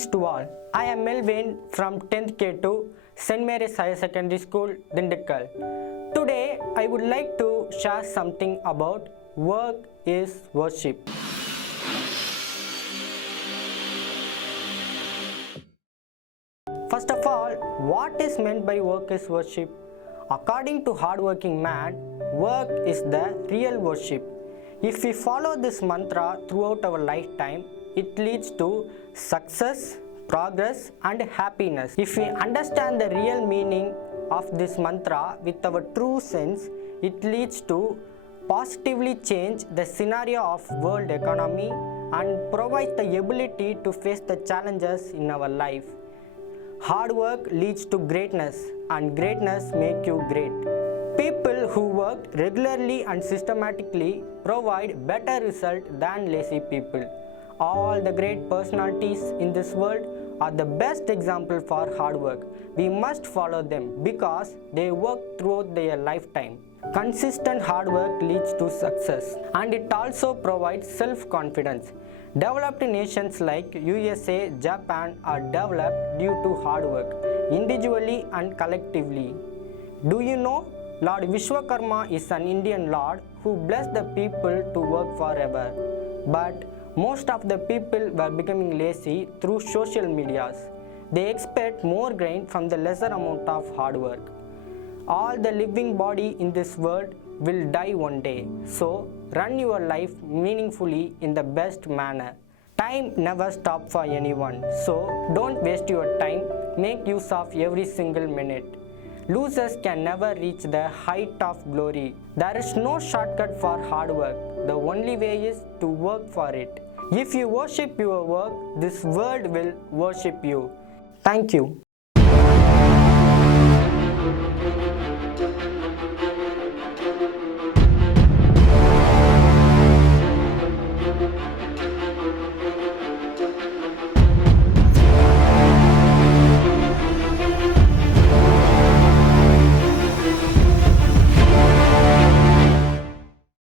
Greetings to all. I am Melvin from 10th K to St.Mary Higher Secondary School, Dindigul. Today, I would like to share something about work is worship. First of all, what is meant by work is worship? According to hardworking man, work is the real worship. If we follow this mantra throughout our lifetime, it leads to success, progress and happiness. If we understand the real meaning of this mantra with our true sense, it leads to positively change the scenario of world economy and provide the ability to face the challenges in our life. Hard work leads to greatness and greatness makes you great. People who work regularly and systematically provide better results than lazy people. All the great personalities in this world are the best example for hard work. We must follow them because they work throughout their lifetime. Consistent hard work leads to success and it also provides self-confidence. Developed nations like USA, Japan are developed due to hard work, individually and collectively. Do you know Lord Vishwakarma is an Indian Lord who blessed the people to work forever. But most of the people were becoming lazy through social medias. They expect more gain from the lesser amount of hard work. All the living body in this world will die one day. So run your life meaningfully in the best manner. Time never stops for anyone. So don't waste your time. Make use of every single minute. Losers can never reach the height of glory. There is no shortcut for hard work. The only way is to work for it. If you worship your work, this world will worship you. Thank you.